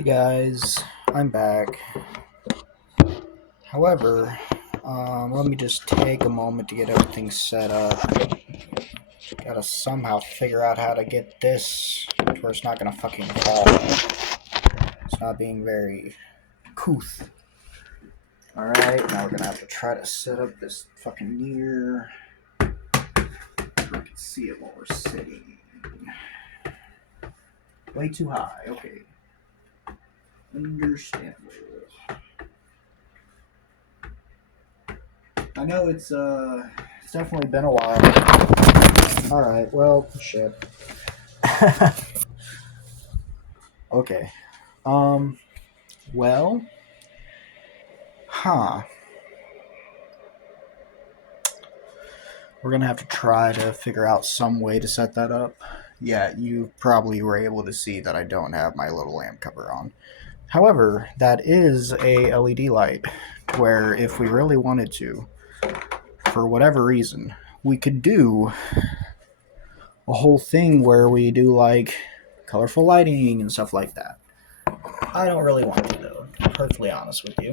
Hey guys, I'm back. However, let me just take a moment to get everything set up. Gotta somehow figure out how to get this to where it's not gonna fucking fall. It's not being very couth. Alright, now we're gonna have to try to set up this fucking mirror so we can see it while we're sitting. Way too high, okay. Understandable. I know it's definitely been a while. Alright, well, shit. Okay. Um, well, huh. We're gonna have to try to figure out some way to set that up. Yeah, you probably were able to see that I don't have my little lamp cover on. However, that is a LED light where if we really wanted to, for whatever reason, we could do a whole thing where we do like colorful lighting and stuff like that. I don't really want to though, to be perfectly honest with you.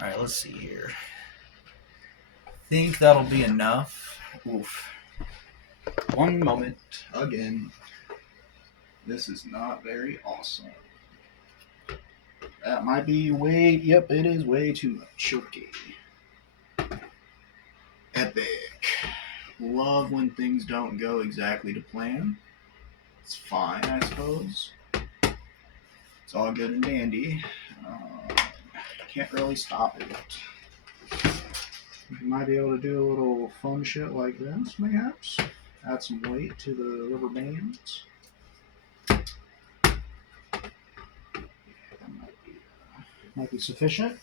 Alright, let's see here. Think that'll be enough. Oof. One moment. Again. This is not very awesome. That might be way. Yep, it is way too much. Okay. Epic. Love when things don't go exactly to plan. It's fine, I suppose. It's all good and dandy. Can't really stop it. We might be able to do a little fun shit like this, perhaps. Add some weight to the rubber bands. Might be sufficient.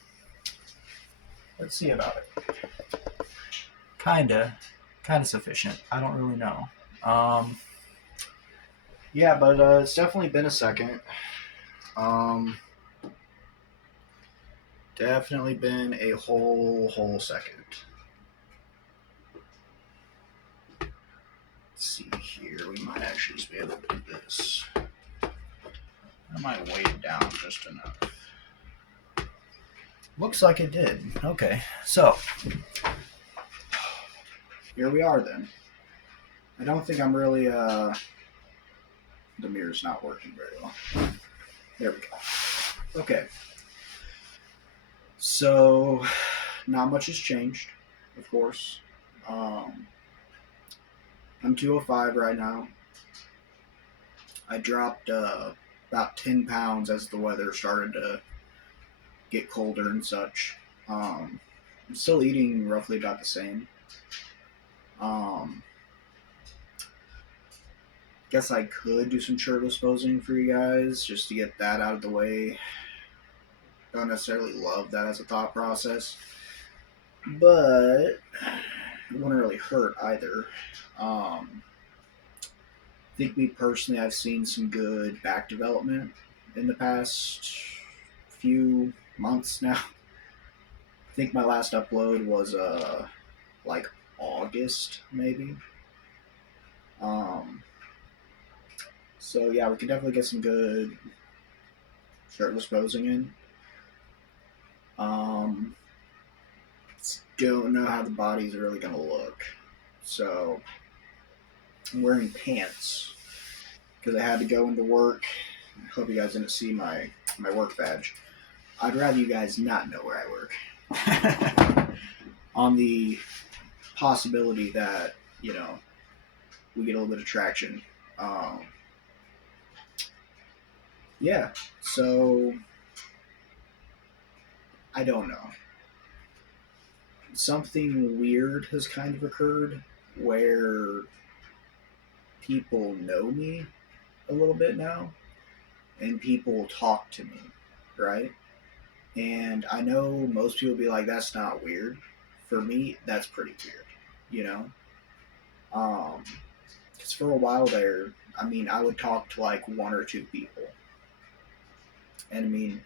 Let's see about it. Kinda sufficient. I don't really know. Yeah, but it's definitely been a second. Definitely been a whole second. Let's see here. We might actually just be able to do this. I might weigh it down just enough. Looks like it did. Okay, so here we are then. I don't think I'm really, the mirror's not working very well. There we go. Okay. So, not much has changed, of course. I'm 205 right now. I dropped about 10 pounds as the weather started to get colder and such. I'm still eating roughly about the same. Guess I could do some shirtless posing for you guys just to get that out of the way. Don't necessarily love that as a thought process, but it wouldn't really hurt either. I think me personally, I've seen some good back development in the past few months now. I think my last upload was like August maybe. So yeah, we can definitely get some good shirtless posing in. Don't know how the body's really gonna look, so I'm wearing pants because I had to go into work. I hope you guys didn't see my work badge. I'd rather you guys not know where I work. On the possibility that, we get a little bit of traction. Yeah, so I don't know. Something weird has kind of occurred where people know me a little bit now and people talk to me, right? And I know most people be like, that's not weird. For me, that's pretty weird, you know? Because for a while there, I would talk to like one or two people. And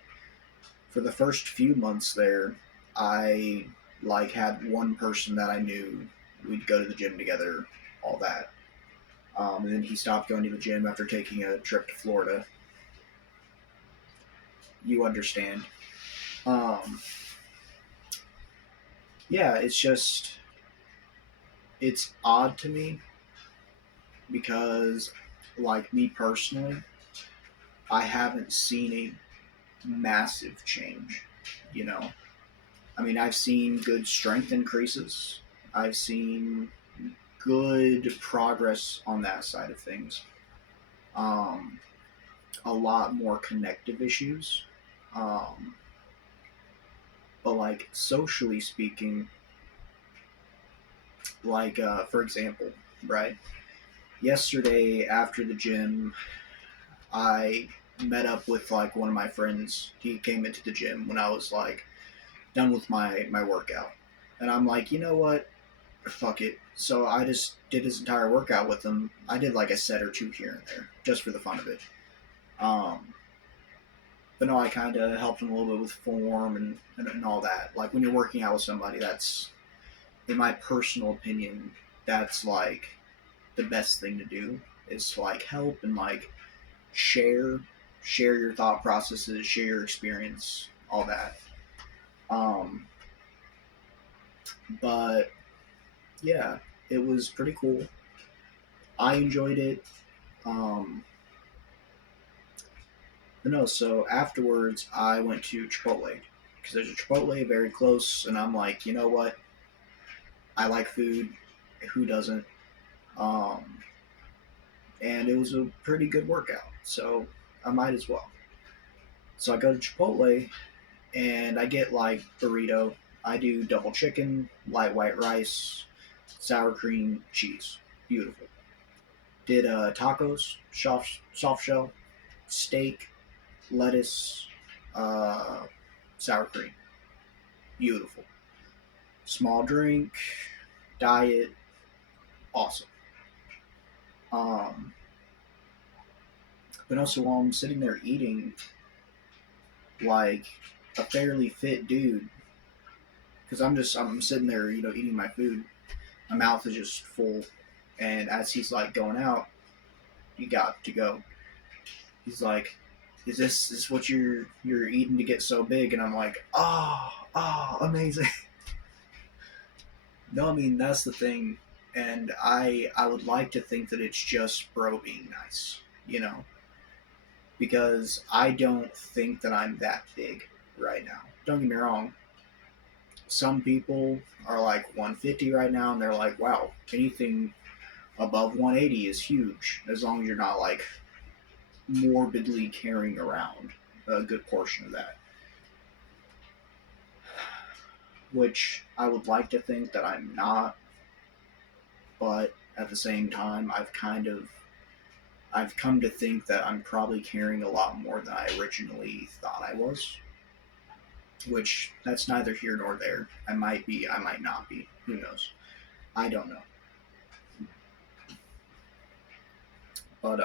for the first few months there, I like had one person that I knew. We'd go to the gym together, all that. And then he stopped going to the gym after taking a trip to Florida. you understand. Um, yeah, it's odd to me because, like me personally, I haven't seen a massive change. You know, I mean, I've seen good strength increases. I've seen good progress on that side of things. Um, a lot more connective issues. Um, but like socially speaking, like for example, right? Yesterday after the gym, I met up with like one of my friends. He came into the gym when I was like done with my workout, and I'm like, you know what? Fuck it. So I just did his entire workout with him. I did like a set or two here and there, just for the fun of it. Um, but no, I kind of helped him a little bit with form and all that. Like when you're working out with somebody, that's, in my personal opinion, that's like the best thing to do is to like help and like share share your thought processes, share your experience, all that. Um, but yeah, it was pretty cool. I enjoyed it. Um, but no, so afterwards I went to Chipotle because there's a Chipotle very close, and I'm like, you know what? I like food. Who doesn't? Um, and it was a pretty good workout, so I might as well. So I go to Chipotle and I get like burrito. I do double chicken, light white rice, sour cream, cheese. Beautiful. Did tacos, soft shell, steak, lettuce, uh, sour cream. Beautiful. Small drink, diet, awesome. Um, but also while I'm sitting there eating, like a fairly fit dude, because I'm sitting there, eating my food. My mouth is just full, and as he's like going out, you got to go. He's like, is this what you're eating to get so big? And I'm like, amazing. No, I mean that's the thing, and I would like to think that it's just bro being nice, because I don't think that I'm that big right now. Don't get me wrong. Some people are like 150 right now, and they're like, wow, anything above 180 is huge, as long as you're not like morbidly carrying around a good portion of that. Which I would like to think that I'm not, but at the same time, I've come to think that I'm probably carrying a lot more than I originally thought I was. Which that's neither here nor there. I might be, I might not be. Who knows? I don't know. But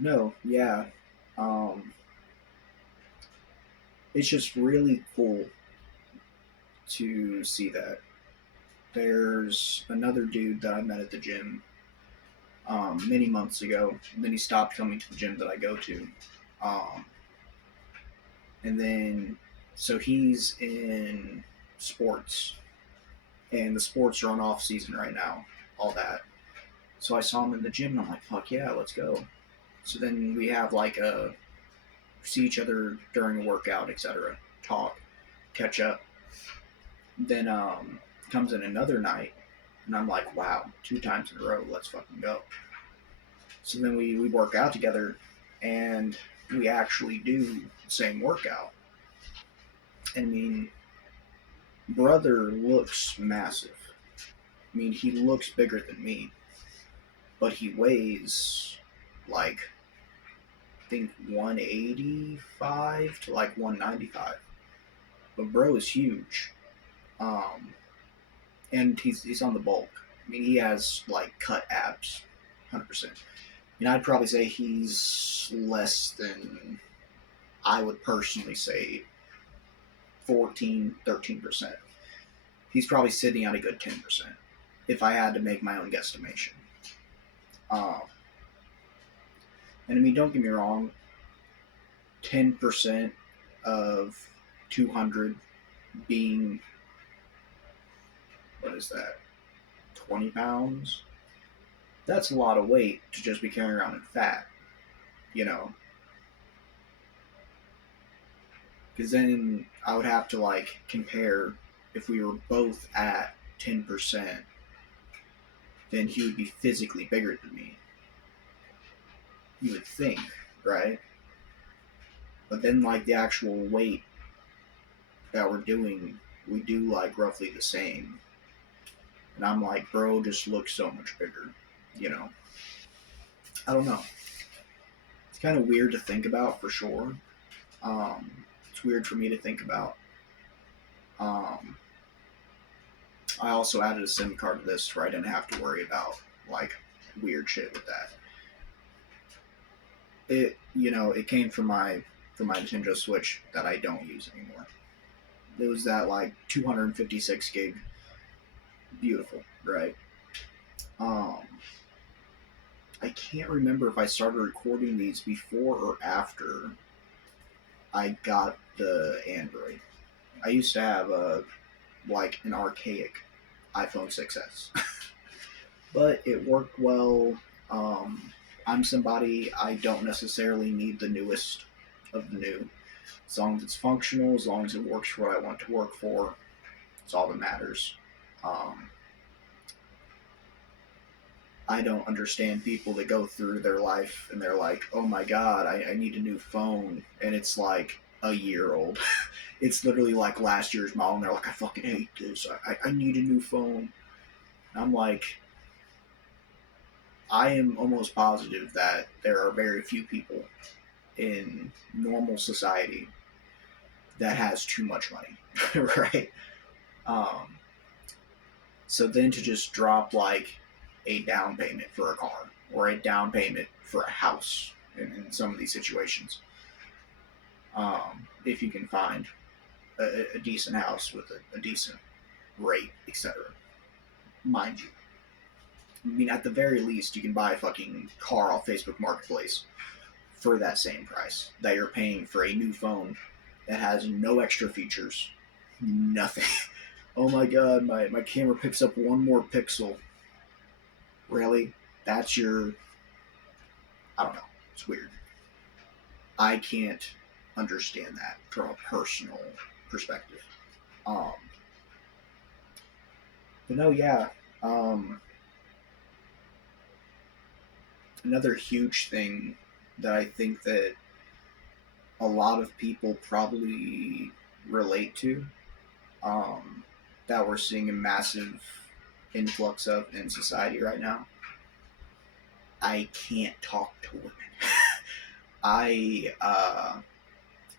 no, yeah. Um, it's just really cool to see that. There's another dude that I met at the gym many months ago. And then he stopped coming to the gym that I go to. Um, and then, so he's in sports, and the sports are on off season right now, all that. So I saw him in the gym, and I'm like, fuck yeah, let's go. So then we have like see each other during a workout, etc. Talk, catch up. Then comes in another night, and I'm like, wow, 2 times in a row, let's fucking go. So then we work out together, and we actually do the same workout. I mean, brother looks massive. I mean, he looks bigger than me, but he weighs like, I think 185 to like 195. But bro is huge. Um, and he's on the bulk. I mean, he has like cut abs, 100%. And I'd probably say he's less than, I would personally say 14, 13%. He's probably sitting at a good 10% if I had to make my own guesstimation. Um, and I mean, don't get me wrong, 10% of 200 being, what is that, 20 pounds? That's a lot of weight to just be carrying around in fat, you know? Because then I would have to like compare if we were both at 10%, then he would be physically bigger than me. You would think, right? But then like the actual weight that we're doing, we do like roughly the same. And I'm like, bro, just looks so much bigger, you know? I don't know. It's kind of weird to think about for sure. It's weird for me to think about. Um, I also added a SIM card to this where I didn't have to worry about like weird shit with that. It came from my Nintendo Switch that I don't use anymore. It was that like 256 gig, beautiful, right? Um, I can't remember if I started recording these before or after I got the Android. I used to have like an archaic iPhone 6S, but it worked well. I'm somebody, I don't necessarily need the newest of the new. As long as it's functional, as long as it works for what I want to work for, it's all that matters. Um, I don't understand people that go through their life and they're like, oh my god, I need a new phone. And it's like a year old. It's literally like last year's model. And they're like, I fucking hate this. I need a new phone. And I'm like, I am almost positive that there are very few people in normal society that has too much money, right? Um, so then to just drop like a down payment for a car or a down payment for a house in some of these situations, if you can find a decent house with a decent rate, etc. Mind you, I mean, at the very least, you can buy a fucking car off Facebook Marketplace for that same price that you're paying for a new phone that has no extra features, nothing. Oh my god, my camera picks up one more pixel. Really? That's your... I don't know. It's weird. I can't understand that from a personal perspective. Um, but no, yeah. Um, Another huge thing that I think that a lot of people probably relate to, um, that we're seeing a massive influx of in society right now. I can't talk to women.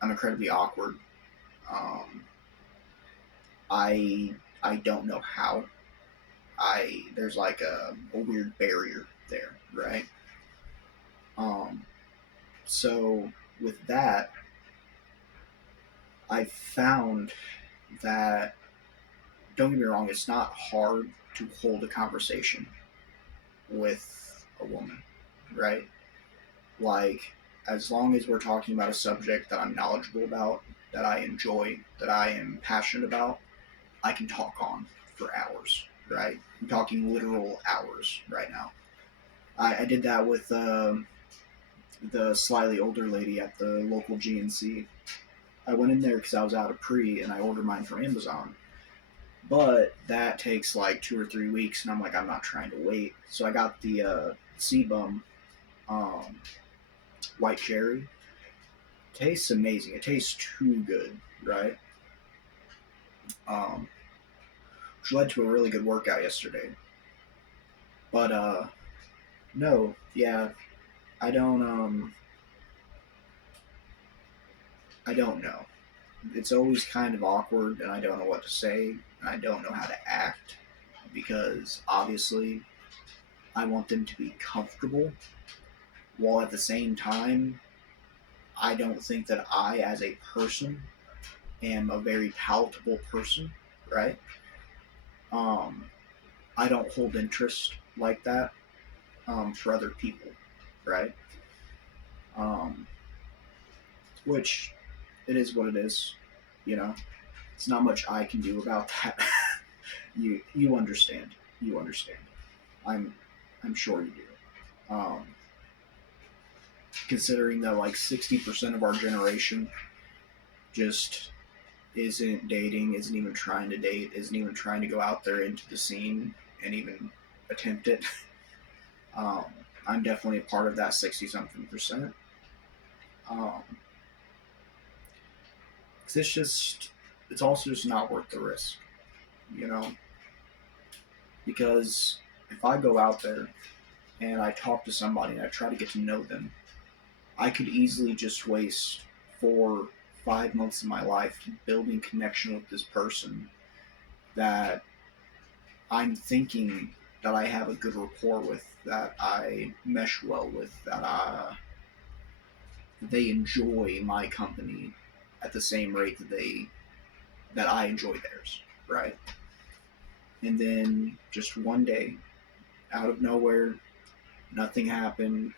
I'm incredibly awkward. Um, I I don't know how. There's like a weird barrier there, right? Um, so with that, I found that, don't get me wrong, it's not hard to hold a conversation with a woman, right? Like, as long as we're talking about a subject that I'm knowledgeable about, that I enjoy, that I am passionate about, I can talk on for hours, right? I'm talking literal hours right now. I did that with the slightly older lady at the local GNC. I went in there because I was out of pre and I ordered mine from Amazon. But that takes like 2 or 3 weeks, and I'm like, I'm not trying to wait. So I got the Seabum um, white cherry. Tastes amazing. It tastes too good, right? Um, which led to a really good workout yesterday. But no, yeah, I don't I don't know. It's always kind of awkward, and I don't know what to say, and I don't know how to act because obviously I want them to be comfortable, while at the same time I don't think that I, as a person, am a very palatable person, right? Um, I don't hold interest like that for other people, right? Um, which it is what it is. You know, it's not much I can do about that. You understand. You understand. I'm I'm sure you do. Considering that like 60% of our generation just isn't dating, isn't even trying to date, isn't even trying to go out there into the scene and even attempt it. Um, I'm definitely a part of that 60 something percent. Um, 'Cause it's also just not worth the risk, you know? Because if I go out there and I talk to somebody and I try to get to know them, I could easily just waste 4, 5 months of my life building connection with this person that I'm thinking that I have a good rapport with, that I mesh well with, they enjoy my company at the same rate that I enjoy theirs, right? And then just one day, out of nowhere, nothing happened,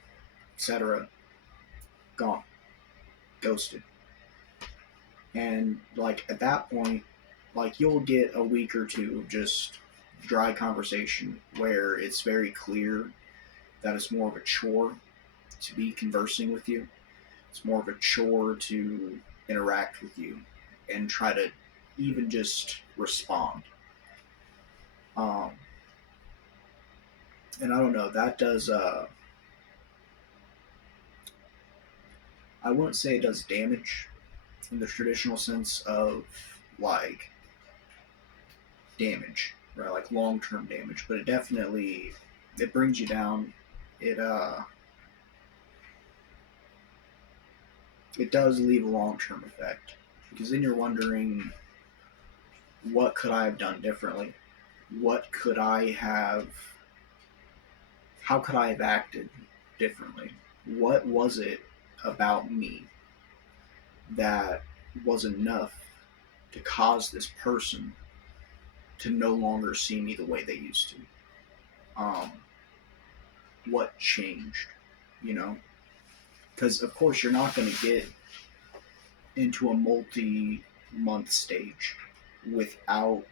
etc. Gone, ghosted. And like at that point, like you'll get a week or two of just dry conversation where it's very clear that it's more of a chore to be conversing with you. It's more of a chore to interact with you and try to even just respond. Um, and I don't know, that does, I wouldn't say it does damage in the traditional sense of like damage, right? Like long term damage, but it brings you down. It it does leave a long term effect because then you're wondering, what could I have done differently? What could I have? How could I have acted differently? What was it about me that was enough to cause this person to no longer see me the way they used to? Um, what changed? You know, because of course you're not going to get into a multi-month stage without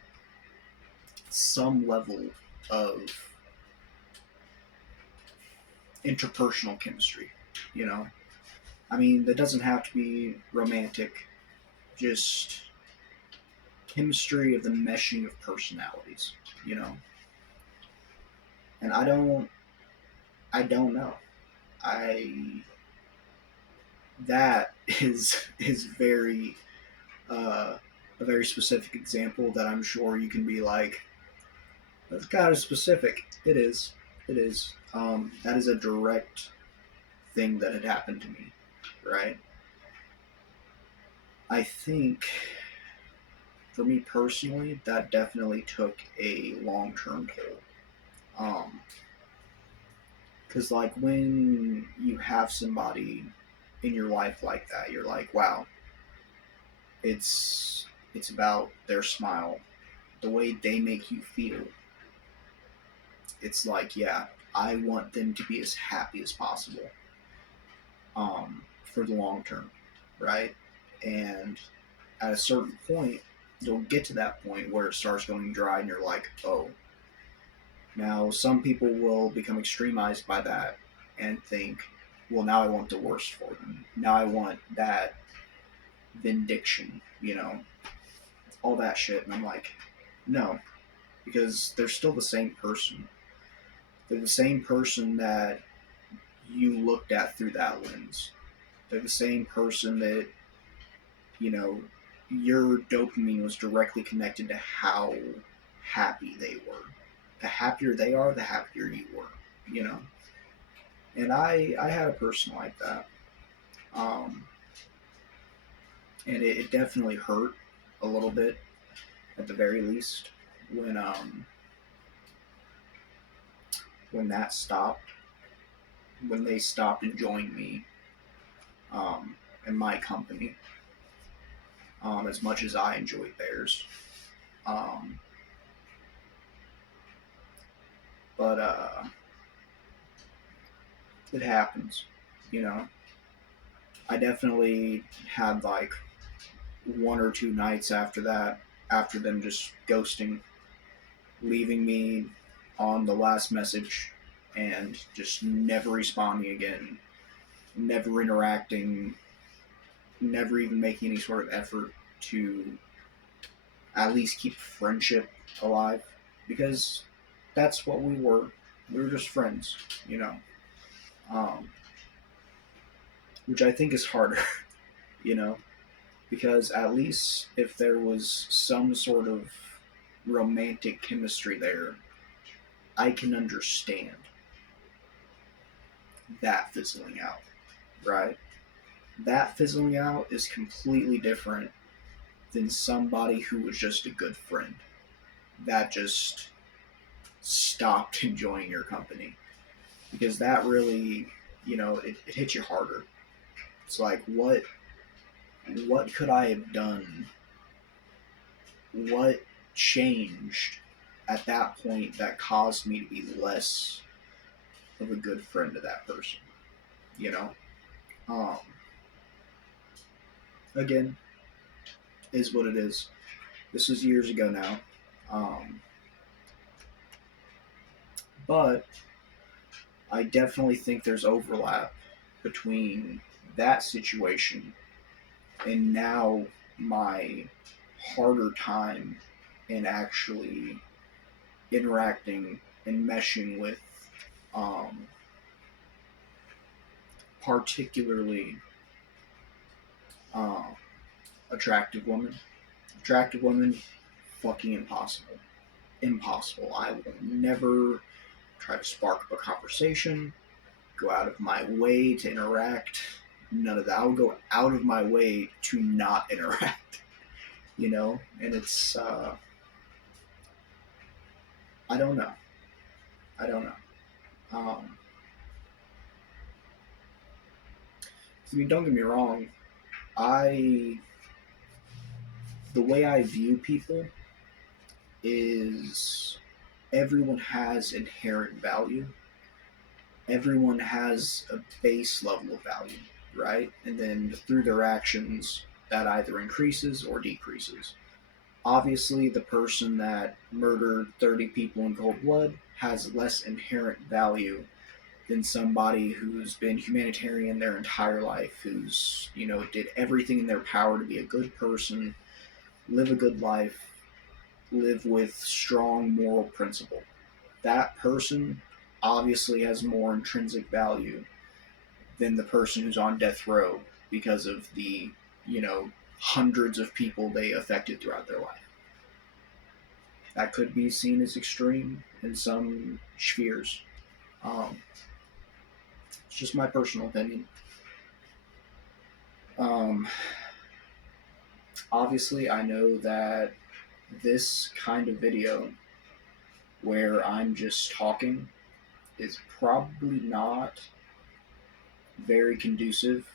some level of interpersonal chemistry. You know, I mean, that doesn't have to be romantic, just chemistry of the meshing of personalities, you know. And I don't know. I that is very a very specific example that I'm sure you can be like, that's kind of specific. It is. It is. That is a direct thing that had happened to me, right? I think for me personally, that definitely took a long term toll. Um, because like when you have somebody in your life like that, you're like, wow, it's about their smile, the way they make you feel. It's like, yeah, I want them to be as happy as possible, for the long term, right? And at a certain point, you'll get to that point where it starts going dry, and you're like, oh. Now, some people will become extremized by that and think, well, now I want the worst for them. Now I want that vindication, all that shit. And I'm like, no, because they're still the same person. They're the same person that you looked at through that lens. They're the same person that, you know, your dopamine was directly connected to how happy they were. The happier they are, the happier you were, you know? And I had a person like that. Um, and it definitely hurt a little bit, at the very least, when that stopped, when they stopped enjoying me, and my company, as much as I enjoyed theirs. Um, but it happens, you know. I definitely had like one or two nights after that, after them just ghosting, leaving me on the last message and just never responding again, never interacting, never even making any sort of effort to at least keep friendship alive, because that's what we were. We were just friends, you know, um, which I think is harder, you know, because at least if there was some sort of romantic chemistry there, I can understand that fizzling out, right? That fizzling out is completely different than somebody who was just a good friend that just stopped enjoying your company, because that really, it hits you harder. It's like, what could I have done? What changed at that point that caused me to be less of a good friend to that person? You know, um, again, is what it is. This was years ago now, um, but I definitely think there's overlap between that situation and now my harder time in actually interacting and meshing with um, particularly uh, attractive women. Attractive women, fucking impossible. Impossible. I will never try to spark up a conversation, go out of my way to interact. None of that. I will go out of my way to not interact, And it's, I don't know. I don't know. Um, I mean, don't get me wrong. I, the way I view people is everyone has inherent value. Everyone has a base level of value, right? And then through their actions, that either increases or decreases. Obviously, the person that murdered 30 people in cold blood has less inherent value than somebody who's been humanitarian their entire life, who's, did everything in their power to be a good person, live a good life, live with strong moral principle. That person obviously has more intrinsic value than the person who's on death row because of the, hundreds of people they affected throughout their life. That could be seen as extreme in some spheres. It's just my personal opinion. Um, Obviously, I know that this kind of video where I'm just talking is probably not very conducive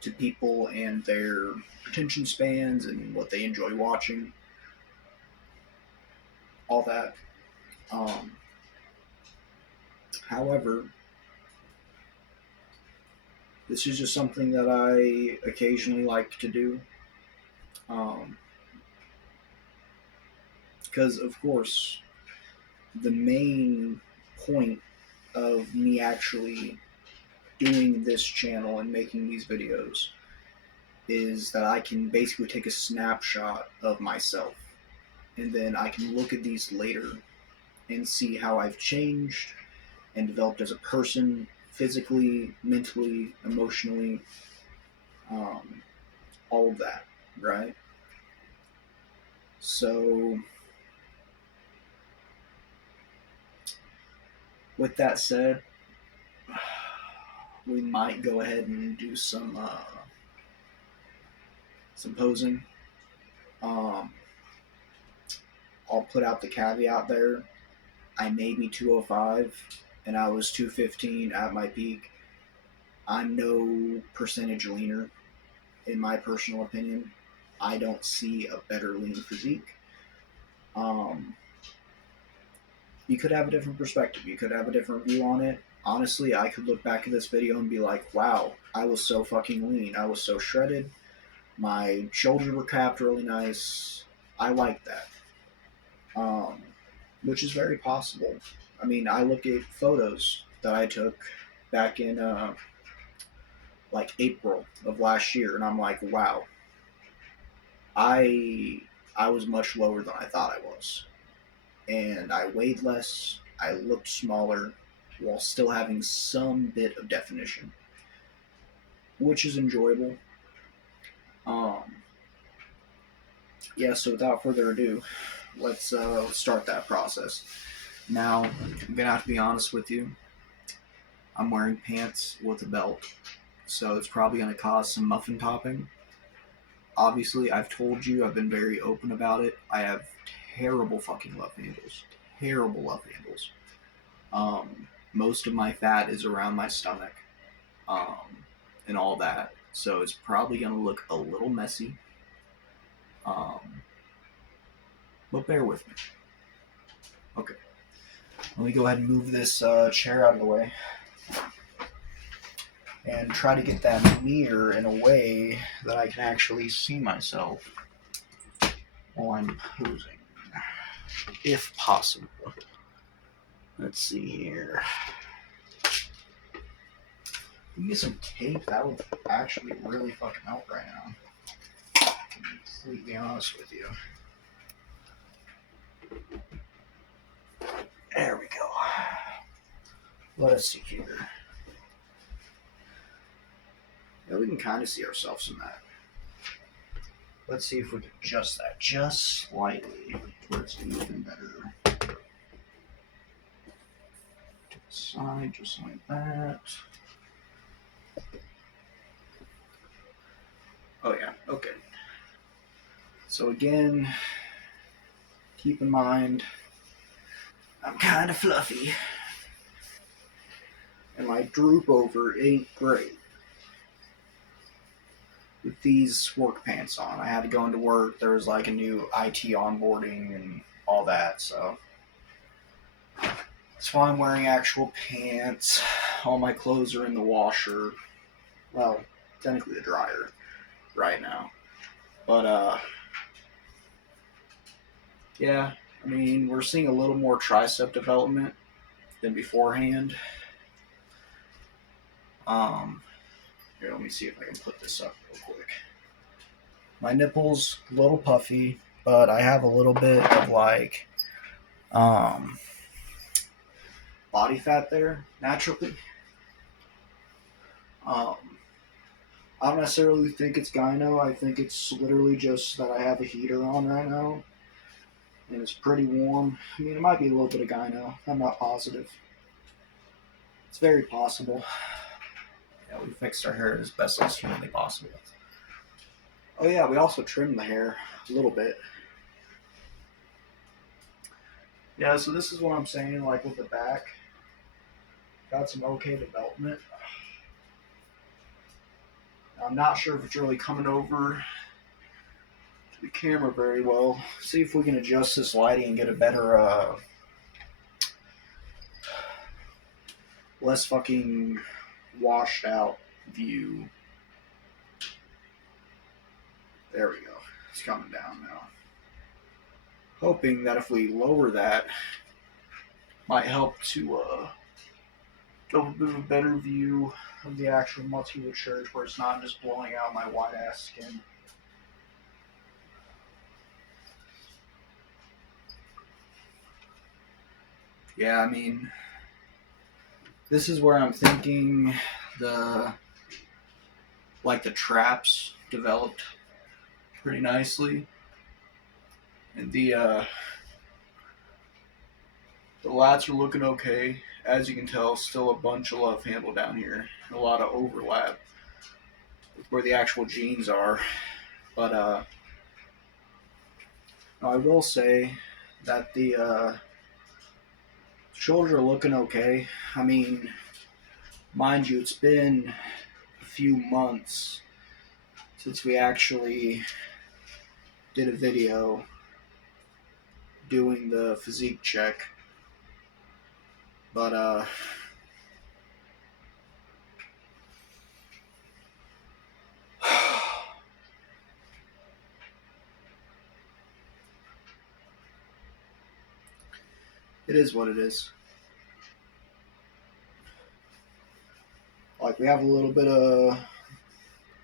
to people and their attention spans and what they enjoy watching, all that. Um, However, this is just something that I occasionally like to do. Because, of course, the main point of me actually doing this channel and making these videos is that I can basically take a snapshot of myself, and then I can look at these later and see how I've changed and developed as a person, physically, mentally, emotionally, um, all of that, right? So, with that said, we might go ahead and do some posing. Um, I'll put out the caveat there. I may be 205, and I was 215 at my peak. I'm no percentage leaner, in my personal opinion. I don't see a better lean physique. Um, you could have a different perspective. You could have a different view on it. honestly, I could look back at this video and be like, wow, I was so fucking lean. I was so shredded. My shoulders were capped really nice. I like that. Um, which is very possible. I mean, I look at photos that I took back in like April of last year, and I'm like, wow, I I was much lower than I thought I was, and I weighed less. I looked smaller, while still having some bit of definition, which is enjoyable. Um, yeah. So without further ado, let's start that process. Now, I'm gonna have to be honest with you. I'm wearing pants with a belt, so it's probably gonna cause some muffin topping. Obviously, I've told you, I've been very open about it. I have terrible fucking love handles. Terrible love handles. Most of my fat is around my stomach, and all that. So it's probably going to look a little messy. Um, but bear with me. Okay. Let me go ahead and move this chair out of the way. And try to get that mirror in a way that I can actually see myself while I'm posing, if possible. Let's see here. If you get some tape, that would actually really fucking help right now. To be completely honest with you. There we go. Let us see here. Yeah, we can kind of see ourselves in that. Let's see if we can adjust that just slightly. Let's do even better. To the side, just like that. Oh yeah, okay. So again, keep in mind, I'm kind of fluffy. And my droop over ain't great. With these work pants on, I had to go into work. There was like a new IT onboarding and all that, so that's why I'm wearing actual pants. All my clothes are in the washer. Well, technically the dryer right now. But yeah, I mean, we're seeing a little more tricep development than beforehand. Here, let me see if I can put this up real quick. My nipples a little puffy, but I have a little bit of like body fat there naturally. Um, I don't necessarily think it's gyno. I think it's literally just that I have a heater on right now, and it's pretty warm. I mean, it might be a little bit of gyno. I'm not positive. It's very possible. Yeah, we fixed our hair as best as humanly possible. Oh yeah, we also trimmed the hair a little bit. Yeah, so this is what I'm saying, like with the back. Got some okay development. I'm not sure if it's really coming over to the camera very well. See if we can adjust this lighting and get a better, less fucking washed out view. There we go. It's coming down now. Hoping that if we lower that, might help to get a bit of a better view of the actual musculature where it's not just blowing out my white ass skin. Yeah, I mean, this is where I'm thinking the traps developed pretty nicely, and the lats are looking okay. As you can tell, still a bunch of love handle down here, a lot of overlap with where the actual jeans are. But I will say that the shoulders are looking okay. I mean, mind you, it's been a few months since we actually did a video doing the physique check. But It is what it is. Like, we have a little bit of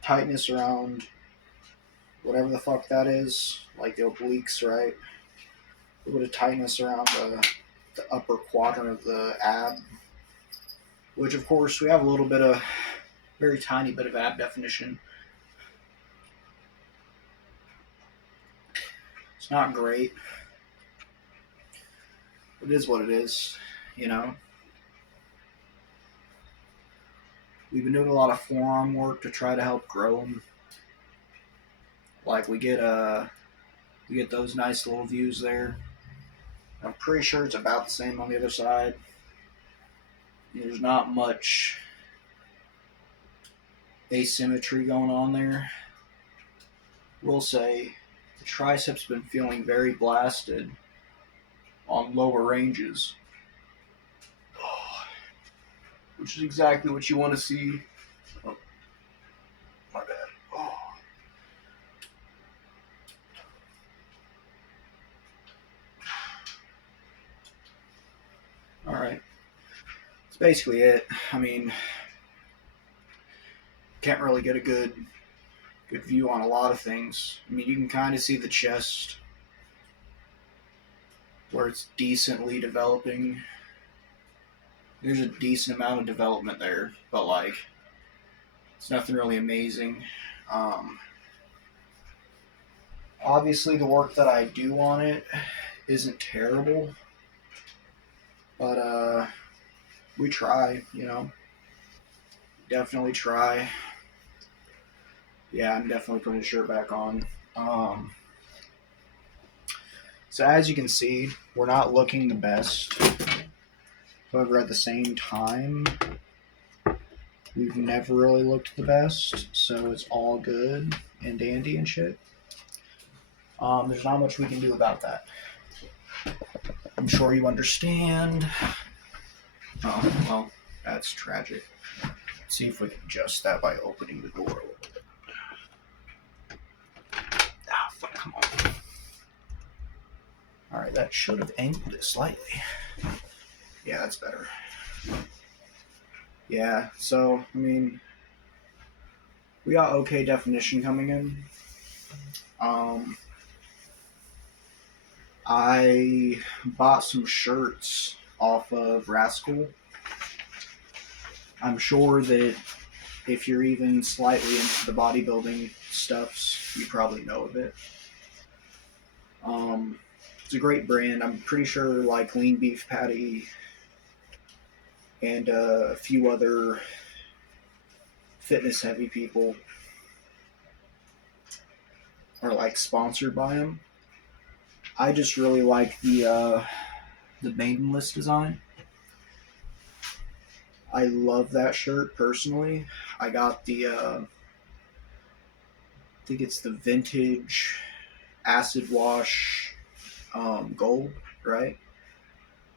tightness around whatever the fuck that is, like the obliques, right? A little bit of tightness around the upper quadrant of the ab, which of course we have a little bit of, very tiny bit of ab definition. It's not great. It is what it is, you know. We've been doing a lot of forearm work to try to help grow them. Like, we get those nice little views there. I'm pretty sure it's about the same on the other side. There's not much asymmetry going on there. We'll say the triceps been feeling very blasted on lower ranges, which is exactly what you want to see. Oh, my bad. Oh. All right. That's basically it. I mean, can't really get a good view on a lot of things. I mean, you can kind of see the chest where it's decently developing. There's a decent amount of development there, but like, it's nothing really amazing. Obviously, the work that I do on it isn't terrible, but we try, you know. Definitely try. Yeah, I'm definitely putting the shirt back on. So as you can see, we're not looking the best. However, at the same time, we've never really looked the best, so it's all good and dandy and shit. There's not much we can do about that. I'm sure you understand. Oh, well, that's tragic. Let's see if we can adjust that by opening the door a little bit. Ah, fuck, come on. Alright, that should have angled it slightly. Yeah, that's better. Yeah, so, I mean, we got okay definition coming in. I bought some shirts off of Rascal. I'm sure that if you're even slightly into the bodybuilding stuffs, you probably know of it. It's a great brand. I'm pretty sure like Lean Beef Patty and a few other fitness heavy people are like sponsored by them. I just really like the Maidenless design. I love that shirt personally. I got the I think it's the vintage acid wash gold, right?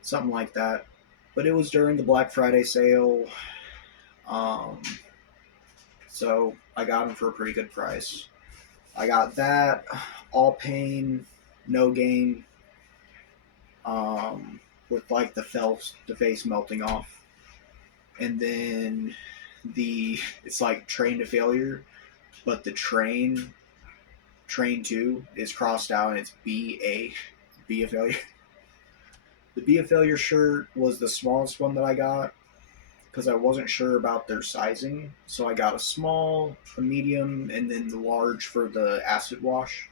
Something like that. But it was during the Black Friday sale, so I got them for a pretty good price. I got that, all pain, no gain, with like the face melting off, and then it's like train to failure, but the train 2 is crossed out and it's be a failure. The be a failure shirt was the smallest one that I got because I wasn't sure about their sizing, so I got a small, a medium, and then the large for the acid wash.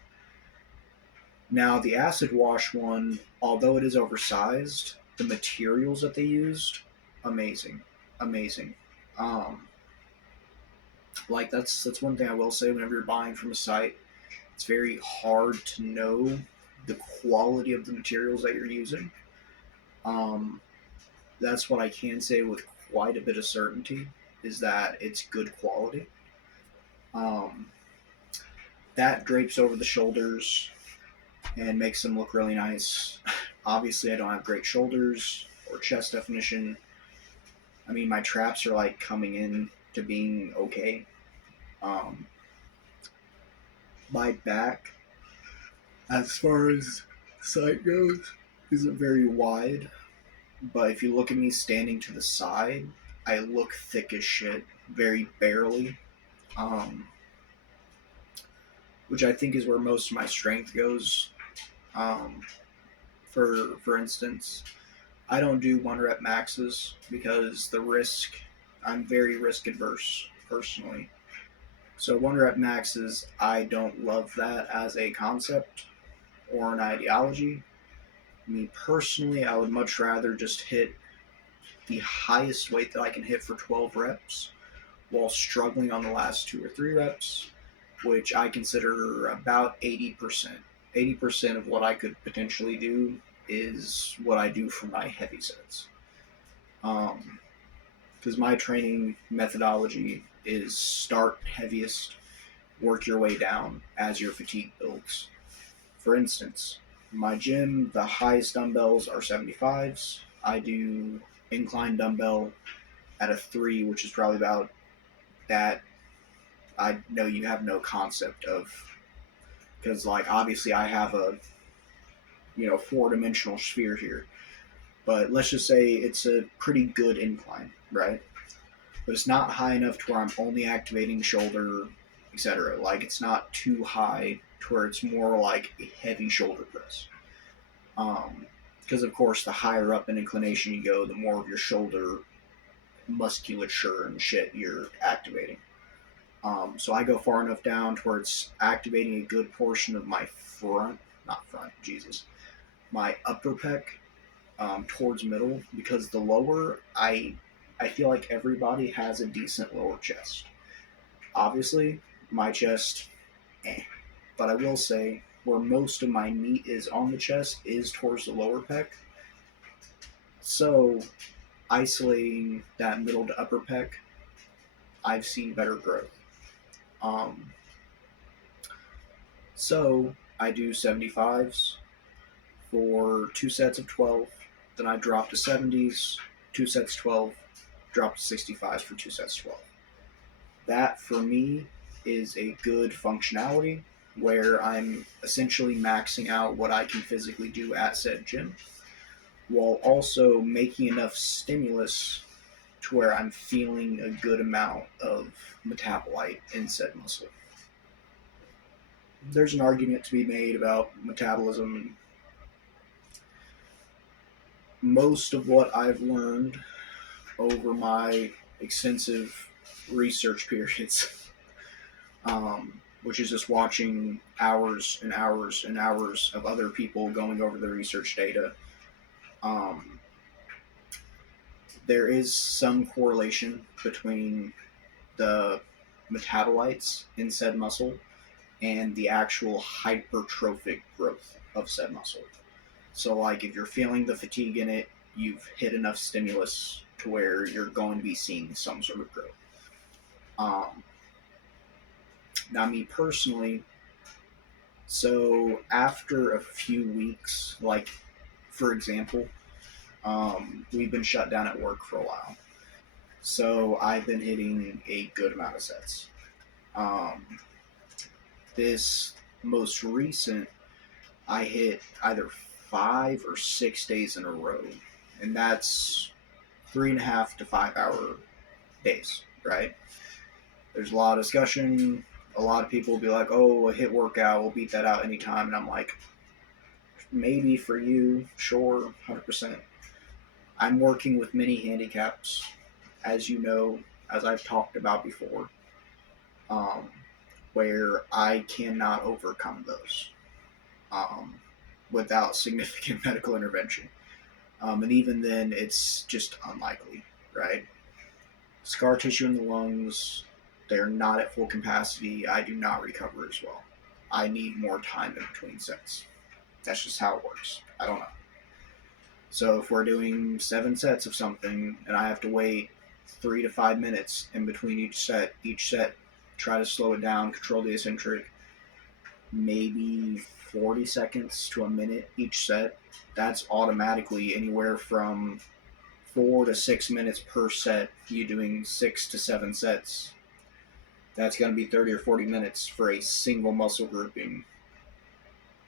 Now, the acid wash one, although it is oversized, the materials that they used, amazing, amazing. Like that's one thing I will say. Whenever you're buying from a site, it's very hard to know the quality of the materials that you're using. That's what I can say with quite a bit of certainty, is that it's good quality. That drapes over the shoulders and makes them look really nice. Obviously, I don't have great shoulders or chest definition. I mean, my traps are like coming in to being okay. My back, as far as sight goes, isn't very wide. But if you look at me standing to the side, I look thick as shit, very barely, um, which I think is where most of my strength goes. Um, for instance, I don't do 1 rep maxes because the risk. I'm very risk adverse personally. So 1 rep maxes, I don't love that as a concept or an ideology. Me personally, I would much rather just hit the highest weight that I can hit for 12 reps while struggling on the last 2 or 3 reps, which I consider about 80%. 80% of what I could potentially do is what I do for my heavy sets. Because my training methodology is start heaviest, work your way down as your fatigue builds. For instance, my gym, the highest dumbbells are 75s. I do incline dumbbell at a 3, which is probably about that. I know you have no concept of, because like obviously I have a 4-dimensional sphere here, but let's just say it's a pretty good incline, right? But it's not high enough to where I'm only activating shoulder, etc. Like it's not too high to where it's more like a heavy shoulder press. Because of course, the higher up in inclination you go, the more of your shoulder musculature and shit you're activating. So I go far enough down to where it's activating a good portion of my my upper pec towards middle, because the lower, I feel like everybody has a decent lower chest. Obviously, my chest, but I will say where most of my meat is on the chest is towards the lower pec. So isolating that middle to upper pec, I've seen better growth. Um, so I do 75s for 2 sets of 12. Then I drop to 70s, 2 sets 12, drop to 65s for 2 sets 12. That for me is a good functionality where I'm essentially maxing out what I can physically do at said gym while also making enough stimulus to where I'm feeling a good amount of metabolite in said muscle. There's an argument to be made about metabolism. Most of what I've learned over my extensive research periods, which is just watching hours and hours and hours of other people going over the research data, there is some correlation between the metabolites in said muscle and the actual hypertrophic growth of said muscle. So, like, if you're feeling the fatigue in it, you've hit enough stimulus to where you're going to be seeing some sort of growth. Now, me personally, so after a few weeks, like, for example, we've been shut down at work for a while. So I've been hitting a good amount of sets. This most recent, I hit either 5 or 6 days in a row, and that's 3.5 to 5 hour days, right? There's a lot of discussion. A lot of people will be like, oh, a hit workout, we'll beat that out anytime. And I'm like, maybe for you, sure, 100%. I'm working with many handicaps, as you know, as I've talked about before, where I cannot overcome those without significant medical intervention. And even then, it's just unlikely, right? Scar tissue in the lungs, they're not at full capacity. I do not recover as well. I need more time in between sets. That's just how it works. I don't know. So if we're doing 7 sets of something and I have to wait 3 to 5 minutes in between each set, try to slow it down, control the eccentric, maybe 40 seconds to a minute each set, that's automatically anywhere from 4 to 6 minutes per set. You doing 6 to 7 sets. That's going to be 30 or 40 minutes for a single muscle grouping.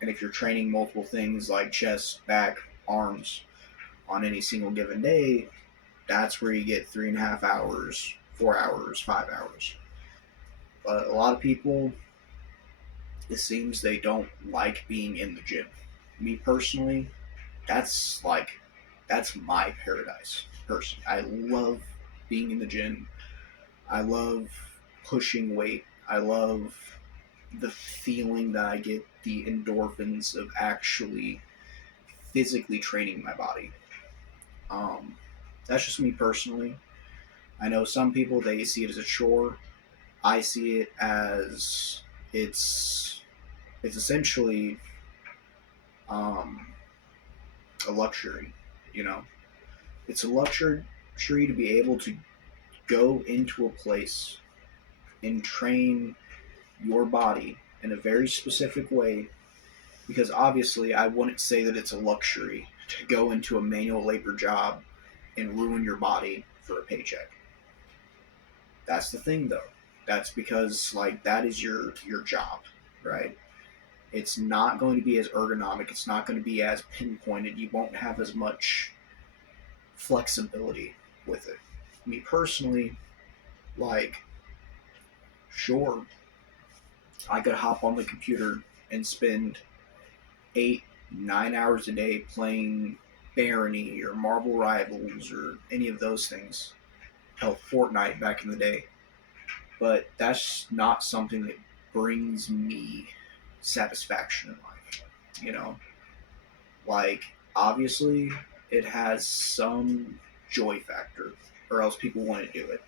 And if you're training multiple things like chest, back, arms, on any single given day, that's where you get 3.5 hours, 4 hours, 5 hours. But a lot of people, it seems they don't like being in the gym. Me personally, that's like, that's my paradise. Personally, I love being in the gym. I love pushing weight. I love the feeling that I get, the endorphins of actually physically training my body. Um, that's just me personally. I know some people, they see it as a chore. I see it as it's it's essentially um, a luxury. You know, it's a luxury to be able to go into a place and train your body in a very specific way. Because obviously, I wouldn't say that it's a luxury to go into a manual labor job and ruin your body for a paycheck. That's the thing, though. That's because like that is your job, right? It's not going to be as ergonomic. It's not going to be as pinpointed. You won't have as much flexibility with it. Me personally, like, sure, I could hop on the computer and spend 8, 9 hours a day playing Barony or Marvel Rivals or any of those things. Hell, Fortnite back in the day. But that's not something that brings me satisfaction in life. You know, like, obviously, it has some joy factor, or else people want to do it.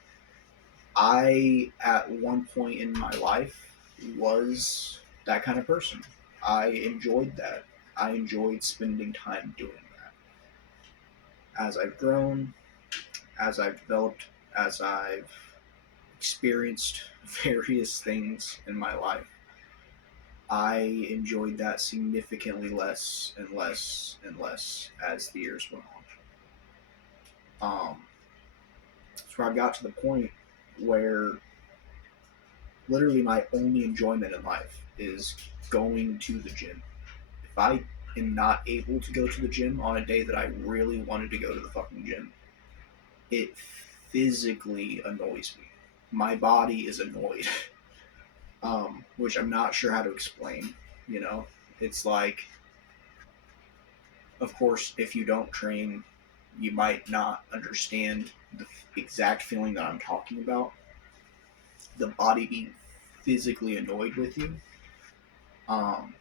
I, at one point in my life, was that kind of person. I enjoyed that. I enjoyed spending time doing that. As I've grown, as I've developed, as I've experienced various things in my life, I enjoyed that significantly less and less and less as the years went on. So I got to the point where literally my only enjoyment in life is going to the gym. If I am not able to go to the gym on a day that I really wanted to go to the fucking gym, it physically annoys me. My body is annoyed, which I'm not sure how to explain. You know, it's like, of course, if you don't train, you might not understand the exact feeling that I'm talking about. The body being physically annoyed with you. Um,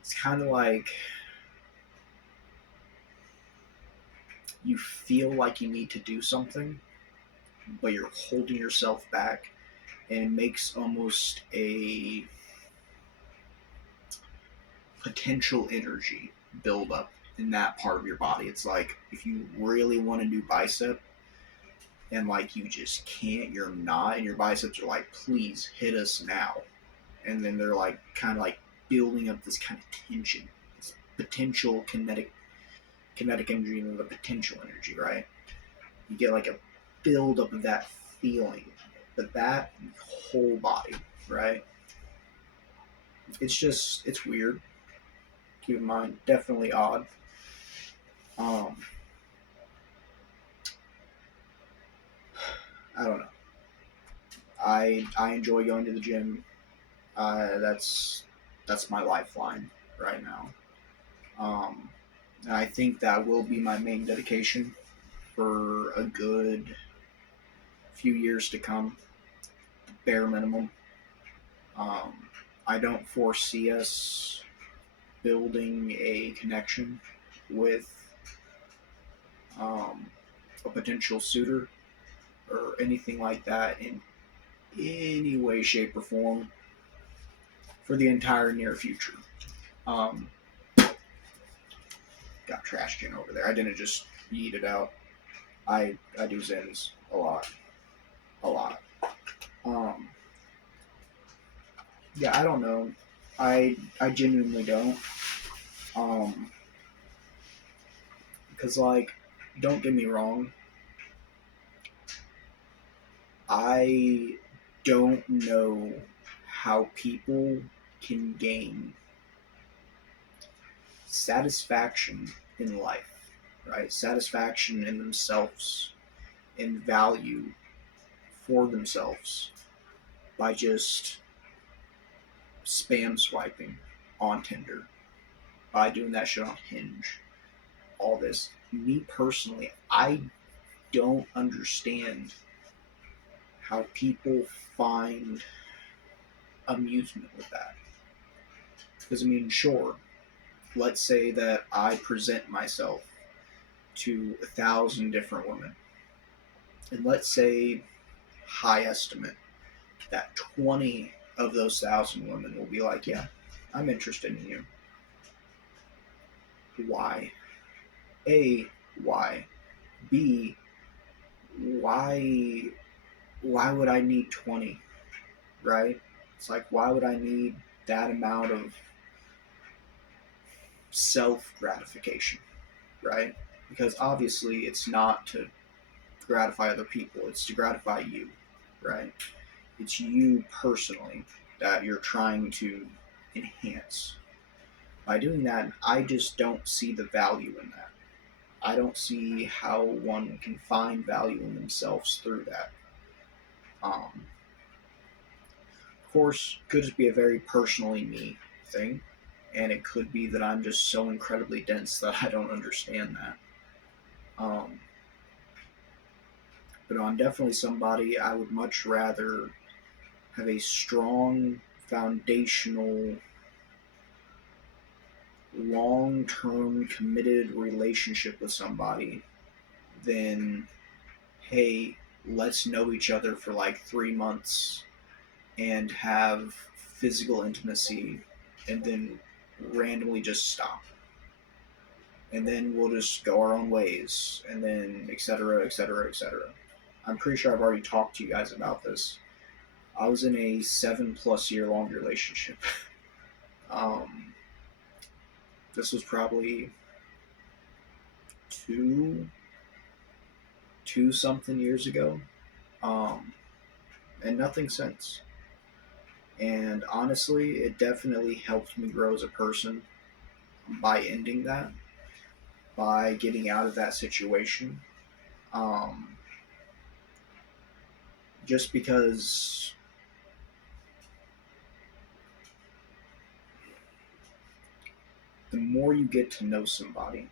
it's kind of like you feel like you need to do something, but you're holding yourself back, and it makes almost a potential energy build up in that part of your body. It's like if you really want to do bicep and like you just can't, you're not, and your biceps are like, please hit us now. And then they're like kind of like building up this kind of tension, this potential kinetic energy and the potential energy, right? You get like a build up of that feeling, but that whole body, right? It's weird. Keep in mind, definitely odd. Um, I don't know. I enjoy going to the gym. That's my lifeline right now. Um, and I think that will be my main dedication for a good few years to come, bare minimum. Um, I don't foresee us building a connection with um, a potential suitor or anything like that in any way, shape, or form for the entire near future. Um, got trash can over there. I didn't just yeet it out. I do Zens a lot, a lot. Um, yeah, I don't know. I genuinely don't. Um, because like, don't get me wrong. I don't know how people can gain satisfaction in life right? Satisfaction in themselves and value for themselves by just spam swiping on Tinder, by doing that shit on Hinge, all this. Me personally, I don't understand how people find amusement with that. Because, I mean, sure, let's say that I present myself to 1,000 different women, and let's say, high estimate, that 20 of those 1,000 women will be like, yeah, I'm interested in you. Why? A, why? B, why would I need 20, right? It's like, why would I need that amount of self gratification, right? Because obviously it's not to gratify other people, it's to gratify you, right? It's you personally that you're trying to enhance. By doing that, I just don't see the value in that. I don't see how one can find value in themselves through that. Of course, could just be a very personally me thing, and it could be that I'm just so incredibly dense that I don't understand that. Um, but I'm definitely somebody I would much rather have a strong foundational long-term committed relationship with somebody than, hey, let's know each other for like 3 months and have physical intimacy and then randomly just stop, and then we'll just go our own ways, and then etc etc etc. I'm pretty sure I've already talked to you guys about this. I was in a 7+ year long relationship. um, this was probably two something years ago, um, and nothing since. And honestly, it definitely helped me grow as a person by ending that, by getting out of that situation. Um, just because the more you get to know somebody,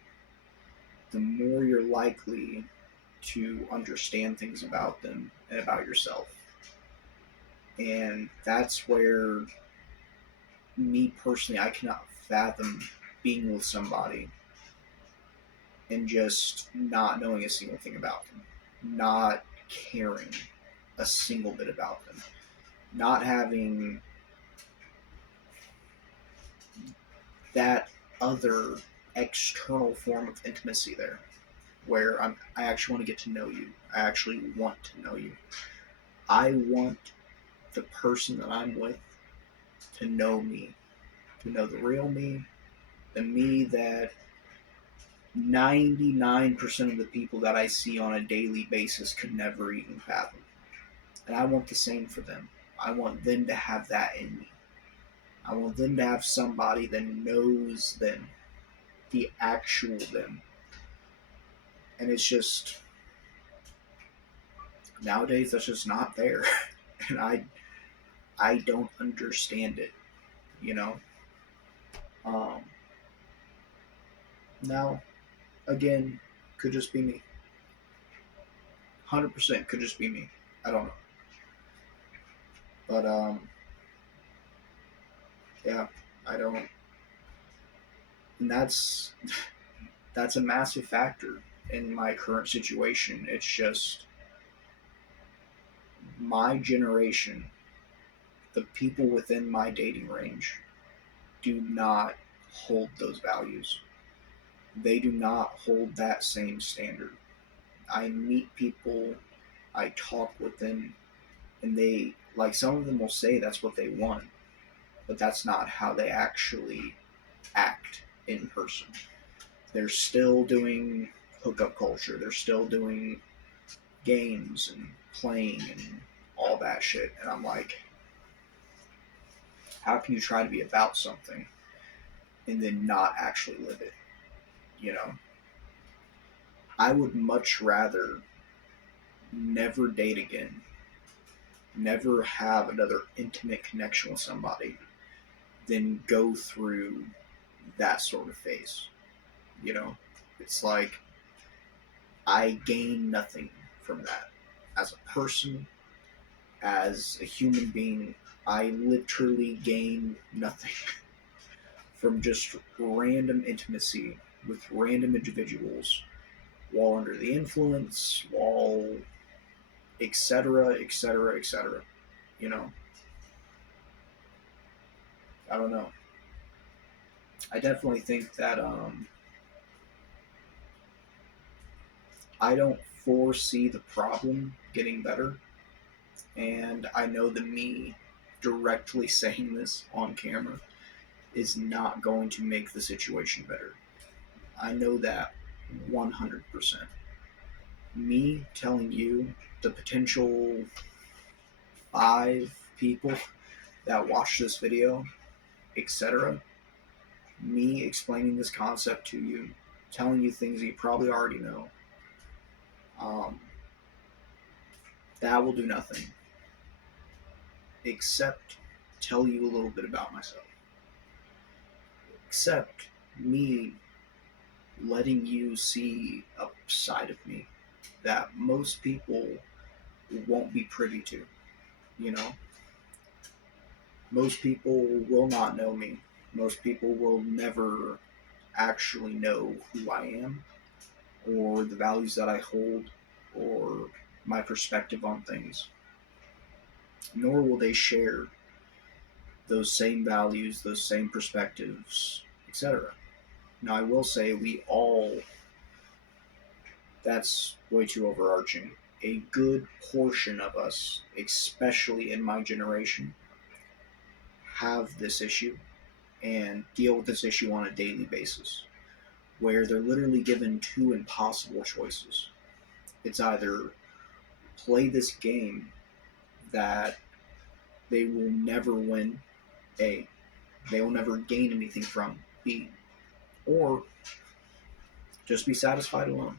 the more you're likely to understand things about them and about yourself. And that's where, me personally, I cannot fathom being with somebody and just not knowing a single thing about them, not caring a single bit about them, not having that other external form of intimacy there, where I actually want to get to know you. I actually want to know you. I want the person that I'm with to know me, to know the real me, the me that 99% of the people that I see on a daily basis could never even fathom. And I want the same for them. I want them to have that in me. I want them to have somebody that knows them, the actual them. And it's just, nowadays that's just not there. And I don't understand it, you know? Um, now, again, could just be me. 100% could just be me. I don't know. But, yeah, I don't. And that's a massive factor in my current situation. It's just my generation, the people within my dating range, do not hold those values. They do not hold that same standard. I meet people, I talk with them, and they, like, some of them will say that's what they want, but that's not how they actually act in person. They're still doing hookup culture. They're still doing games and playing and all that shit. And I'm like, how can you try to be about something and then not actually live it? You know? I would much rather never date again, never have another intimate connection with somebody than go through that sort of phase. You know, it's like I gain nothing from that. As a person, as a human being, I literally gain nothing from just random intimacy with random individuals while under the influence, while etc., etc., etc. You know, I don't know. I definitely think that I don't foresee the problem getting better, and I know that me directly saying this on camera is not going to make the situation better. I know that 100%. Me telling you, the potential 5 people that watch this video, etc., me explaining this concept to you, telling you things that you probably already know, um, that will do nothing except tell you a little bit about myself. Except me letting you see a side of me that most people won't be privy to. You know, most people will not know me. Most people will never actually know who I am or the values that I hold or my perspective on things. Nor will they share those same values, those same perspectives, etc. Now, I will say we all, that's way too overarching. A good portion of us, especially in my generation, have this issue and deal with this issue on a daily basis, where they're literally given 2 impossible choices. It's either play this game that they will never win, A, they will never gain anything from, B, or just be satisfied alone.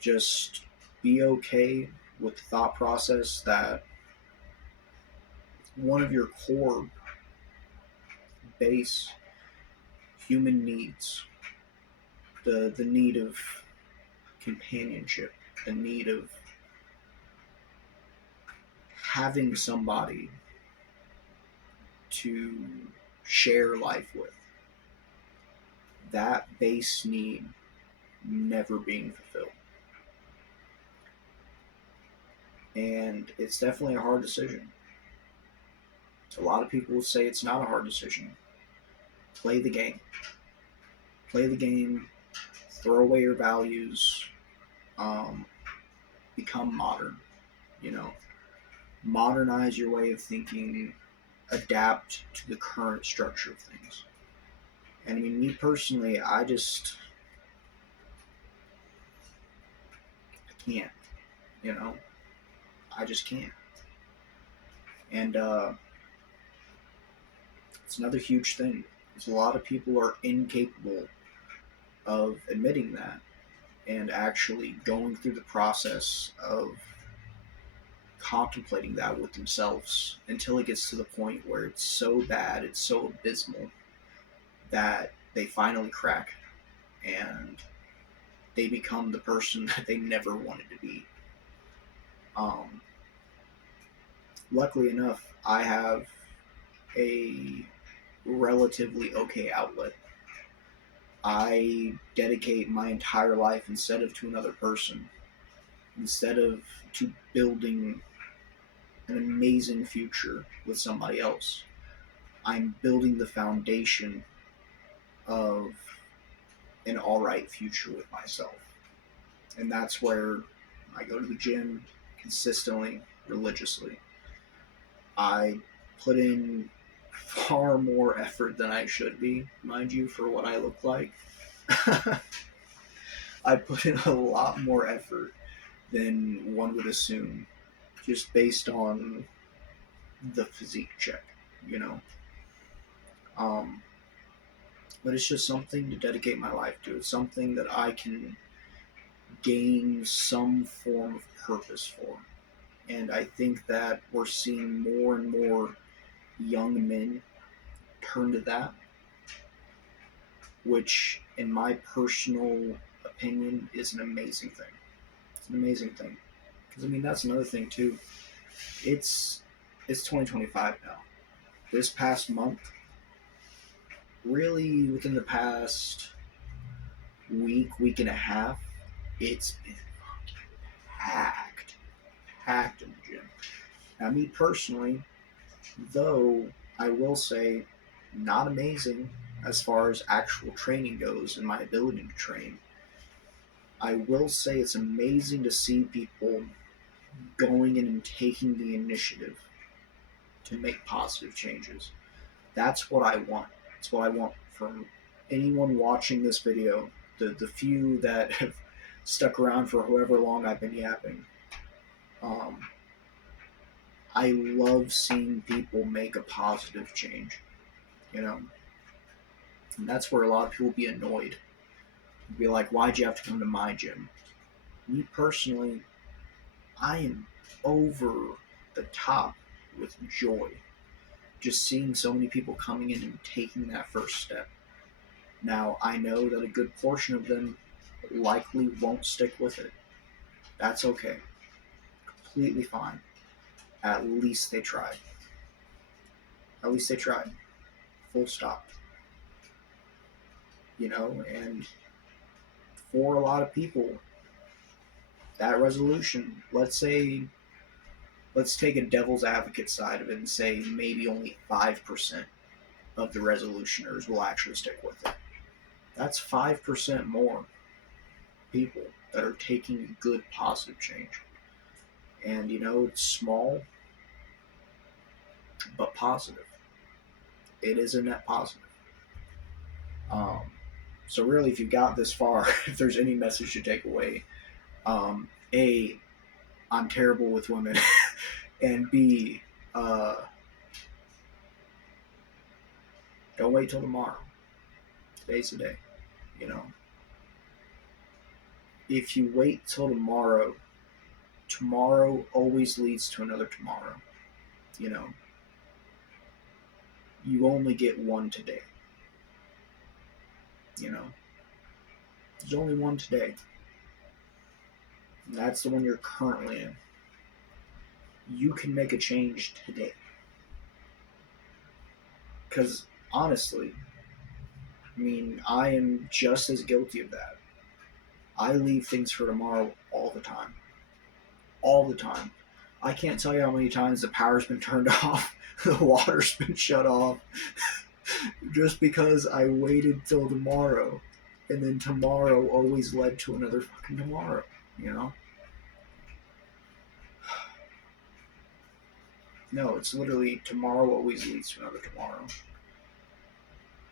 Just be okay with the thought process that one of your core base human needs, the need of companionship, the need of having somebody to share life with, that base need never being fulfilled. And it's definitely a hard decision. A lot of people would say it's not a hard decision. Play the game. Play the game. Throw away your values. Become modern. You know, modernize your way of thinking. Adapt to the current structure of things. And I mean, me personally, I can't. You know, I just can't. And it's another huge thing. Because a lot of people are incapable of admitting that and actually going through the process of contemplating that with themselves until it gets to the point where it's so bad, it's so abysmal that they finally crack and they become the person that they never wanted to be. Luckily enough, I have a relatively okay outlet. I dedicate my entire life instead of to another person, instead of to building an amazing future with somebody else. I'm building the foundation of an alright future with myself. And that's where I go to the gym consistently, religiously. I put in far more effort than I should be, mind you, for what I look like. I put in a lot more effort than one would assume, just based on the physique check, you know. But it's just something to dedicate my life to. It's something that I can gain some form of purpose for. And I think that we're seeing more and more young men turn to that, which, in my personal opinion, is an amazing thing. It's an amazing thing. Because, I mean, that's another thing, too. It's 2025 now. This past month, really within the past week and a half, it's been packed in the gym. Now, me personally, though, I will say, not amazing as far as actual training goes and my ability to train. I will say it's amazing to see people going in and taking the initiative to make positive changes. That's what I want. That's what I want from anyone watching this video. The few that have stuck around for however long I've been yapping. I love seeing people make a positive change, you know? And that's where a lot of people be annoyed. Be like, why'd you have to come to my gym? Me personally, I am over the top with joy just seeing so many people coming in and taking that first step. Now, I know that a good portion of them likely won't stick with it. That's okay. Completely fine. At least they tried. At least they tried. Full stop. You know, and for a lot of people, that resolution, let's take a devil's advocate side of it and say maybe only 5% of the resolutioners will actually stick with it. That's 5% more people that are taking good positive change. And you know, it's small, but positive. It is a net positive. Um, so really, if you got this far, if there's any message to take away, A, I'm terrible with women, and B, don't wait till tomorrow. Today's the day, you know. If you wait till tomorrow, tomorrow always leads to another tomorrow, you know. You only get one today, you know. There's only one today. And that's the one you're currently in. You can make a change today. Because honestly, I mean, I am just as guilty of that. I leave things for tomorrow all the time. All the time. I can't tell you how many times the power's been turned off, the water's been shut off, just because I waited till tomorrow. And then tomorrow always led to another fucking tomorrow, you know? No, it's literally tomorrow always leads to another tomorrow.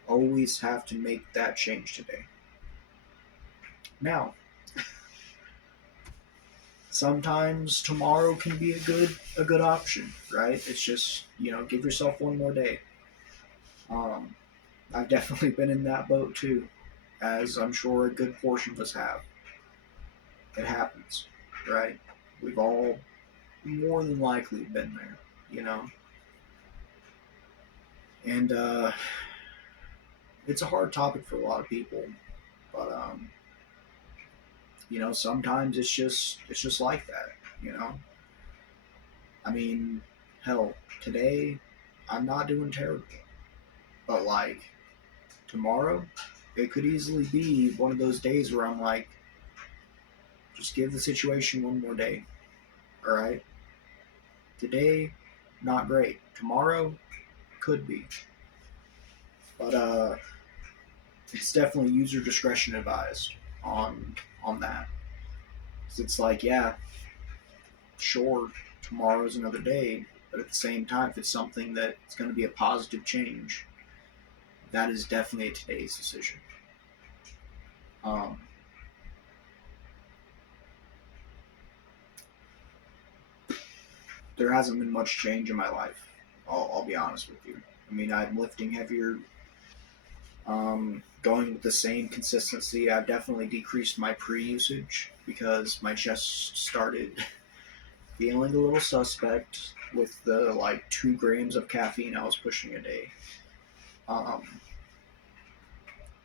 Always have to make that change today. Now, sometimes tomorrow can be a good option, right? It's just, you know, give yourself one more day. I've definitely been in that boat too, as I'm sure a good portion of us have. It happens, right? We've all more than likely been there, you know? And it's a hard topic for a lot of people, but you know, sometimes it's just like that, you know? I mean, hell, today I'm not doing terrible. But like tomorrow, it could easily be one of those days where I'm like, just give the situation one more day. Alright? Today, not great. Tomorrow, could be. But it's definitely user discretion advised on that. Because it's like, yeah, sure, tomorrow's another day, but at the same time, if it's something that's going to be a positive change, that is definitely a today's decision. There hasn't been much change in my life. I'll be honest with you. I mean, I'm lifting heavier, going with the same consistency. I've definitely decreased my pre-usage. because my chest started feeling a little suspect with the like 2 grams of caffeine I was pushing a day. Um,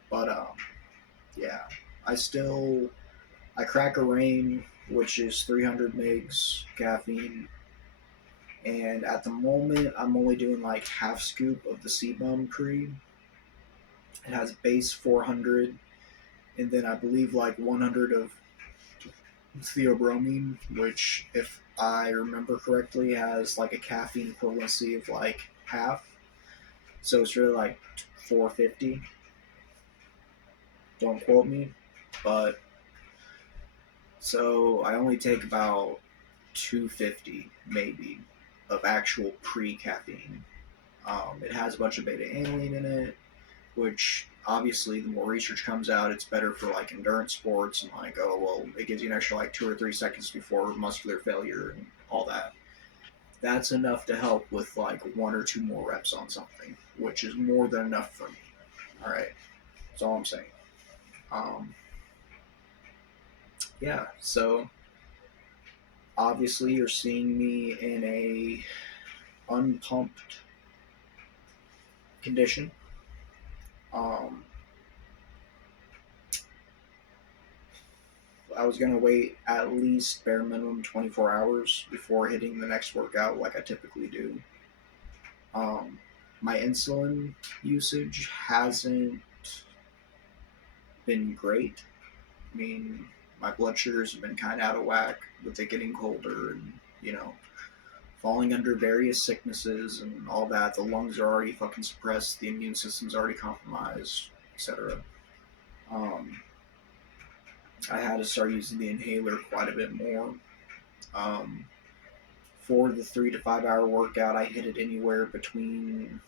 but yeah, I crack a rain, which is 300 megs caffeine, and at the moment I'm only doing like half scoop of the CBum pre. It has base 400, and then I believe like 100 of theobromine, which, if I remember correctly, has like a caffeine equivalency of like half. So it's really like 450. Don't quote me, but so I only take about 250 maybe of actual pre-caffeine. It has a bunch of beta aniline in it, which obviously the more research comes out, it's better for like endurance sports and like, oh well, it gives you an extra like 2 or 3 seconds before muscular failure and all that. That's enough to help with like 1 or 2 more reps on something, which is more than enough for me. All right, that's all I'm saying. Um, yeah, so obviously you're seeing me in a unpumped condition. Um, I was gonna wait at least bare minimum 24 hours before hitting the next workout, like I typically do. Um, my insulin usage hasn't been great. I mean, my blood sugars have been kind of out of whack with it getting colder and, you know, falling under various sicknesses and all that. The lungs are already fucking suppressed, the immune system's already compromised, etc. Um, I had to start using the inhaler quite a bit more. Um, for the 3 to 5 hour workout, I hit it anywhere between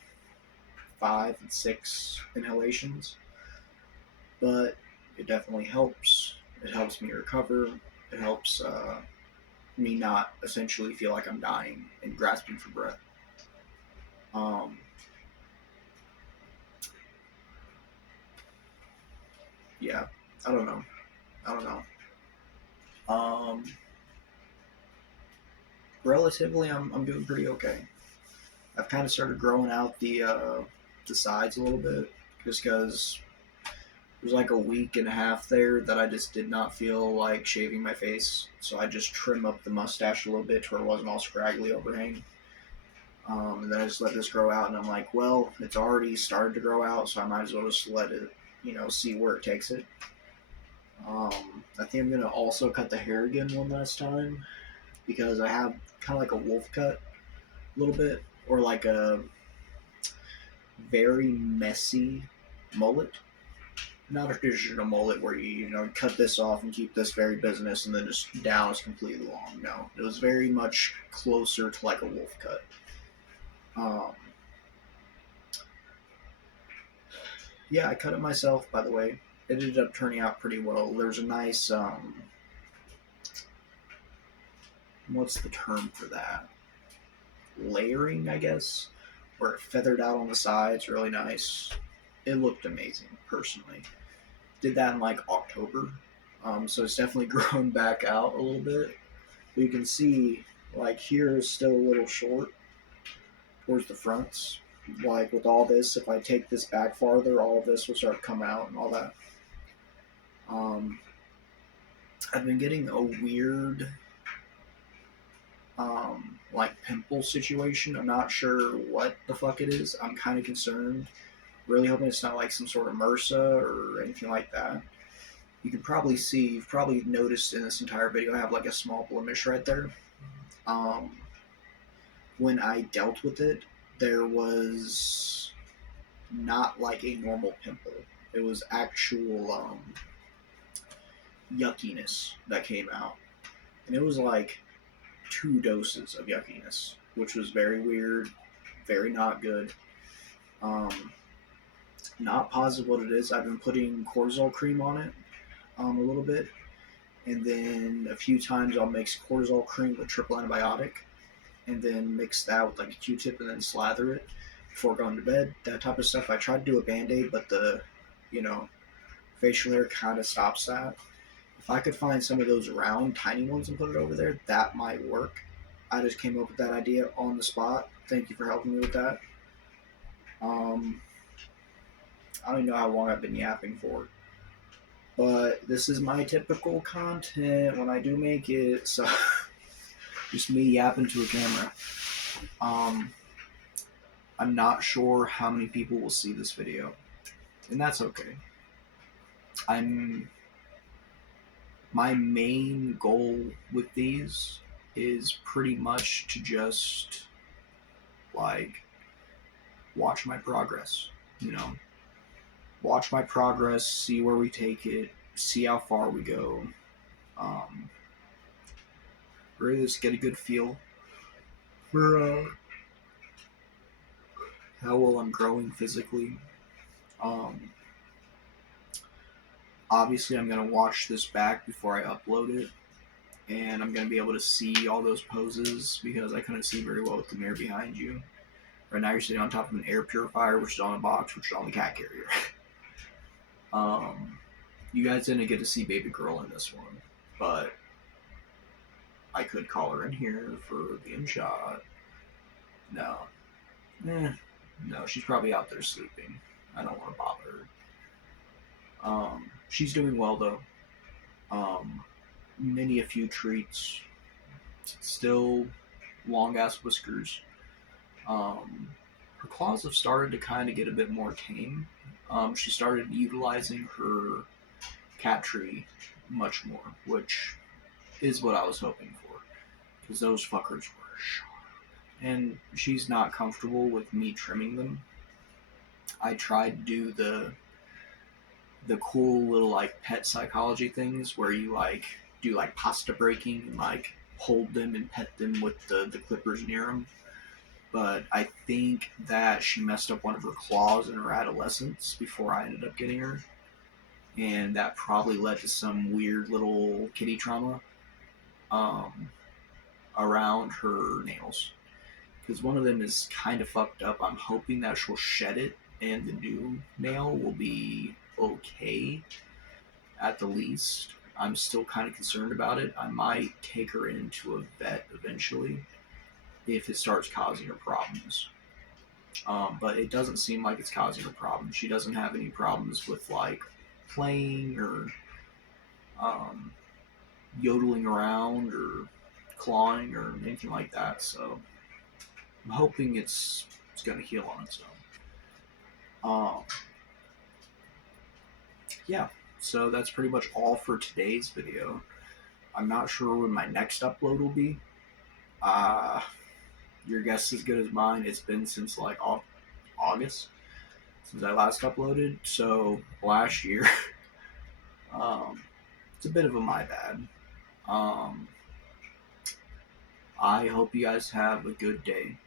5 and 6 inhalations, but it definitely helps. It helps me recover. It helps me not essentially feel like I'm dying and grasping for breath. Um, yeah, I don't know. I don't know. Um, relatively, I'm doing pretty okay. I've kind of started growing out the sides a little bit just because there's like a week and a half there that I just did not feel like shaving my face, so I just trim up the mustache a little bit to where it wasn't all scraggly overhang. And then I just let this grow out, and I'm like, well, it's already started to grow out, so I might as well just let it, see where it takes it. I think I'm gonna also cut the hair again one last time because I have kind of like a wolf cut a little bit, or like a very messy mullet. Not a traditional mullet where you cut this off and keep this very business and then just down is completely long. No, it was very much closer to like a wolf cut. Um, yeah, I cut it myself, by the way. It ended up turning out pretty well. There's a nice what's the term for that? Layering, I guess, where it feathered out on the sides, really nice. It looked amazing, personally. Did that in like October, so it's definitely grown back out a little bit. But you can see, like, here is still a little short towards the fronts. Like with all this, if I take this back farther, all of this will start to come out and all that. Um, I've been getting a weird like pimple situation. I'm not sure what the fuck it is. I'm kind of concerned. Really hoping it's not like some sort of MRSA or anything like that. You can probably see, you've probably noticed in this entire video, I have like a small blemish right there. Um, when I dealt with it, there was not like a normal pimple. It was actual yuckiness that came out. And it was like 2 doses of yuckiness, which was very weird, very not good. Um, Not positive what it is. I've been putting cortisol cream on it a little bit, and then a few times I'll mix cortisol cream with triple antibiotic, and then mix that with like a Q-tip and then slather it before going to bed. That type of stuff. I tried to do a Band-Aid, but the, you know, facial hair kind of stops that. If I could find some of those round, tiny ones and put it over there, that might work. I just came up with that idea on the spot. Thank you for helping me with that. I don't even know how long I've been yapping for, but this is my typical content when I do make it. So just me yapping to a camera. I'm not sure how many people will see this video, and that's okay. My main goal with these is pretty much to just like watch my progress, you know, watch my progress, see where we take it, see how far we go. Really just get a good feel for how well I'm growing physically. Obviously, I'm going to watch this back before I upload it, and I'm going to be able to see all those poses because I couldn't see very well with the mirror behind you. Right now, you're sitting on top of an air purifier, which is on a box, which is on the cat carrier. You guys didn't get to see baby girl in this one, but I could call her in here for the in-shot. No. No, she's probably out there sleeping. I don't want to bother her. She's doing well, though. Many a few treats. Still long-ass whiskers. Her claws have started to kind of get a bit more tame. She started utilizing her cat tree much more, which is what I was hoping for, because those fuckers were sharp. And she's not comfortable with me trimming them. I tried to do the cool little like pet psychology things where you like do like pasta breaking and like hold them and pet them with the clippers near them. But I think that she messed up one of her claws in her adolescence before I ended up getting her. And that probably led to some weird little kitty trauma around her nails. Because one of them is kind of fucked up. I'm hoping that she'll shed it and the new nail will be okay at the least. I'm still kind of concerned about it. I might take her into a vet eventually if it starts causing her problems. But it doesn't seem like it's causing her problems. She doesn't have any problems with like playing or yodeling around or clawing or anything like that. So I'm hoping it's going to heal on its own. Yeah, so that's pretty much all for today's video. I'm not sure when my next upload will be. Your guess is as good as mine. It's been since like August since I last uploaded, so last year. It's a bit of a my bad. I hope you guys have a good day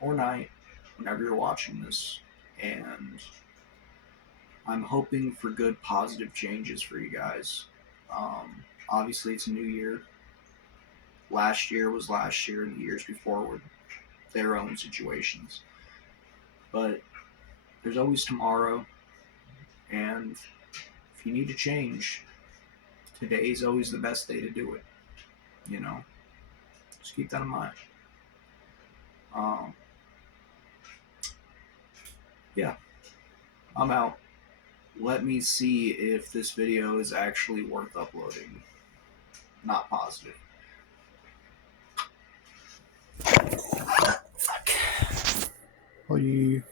or night whenever you're watching this, and I'm hoping for good positive changes for you guys. Obviously, it's a new year. Last year was last year, and the years before were their own situations. But there's always tomorrow, and if you need to change, today's always the best day to do it. You know, just keep that in mind. Yeah, I'm out. Let me see if this video is actually worth uploading. Not positive. Fuck. Bye.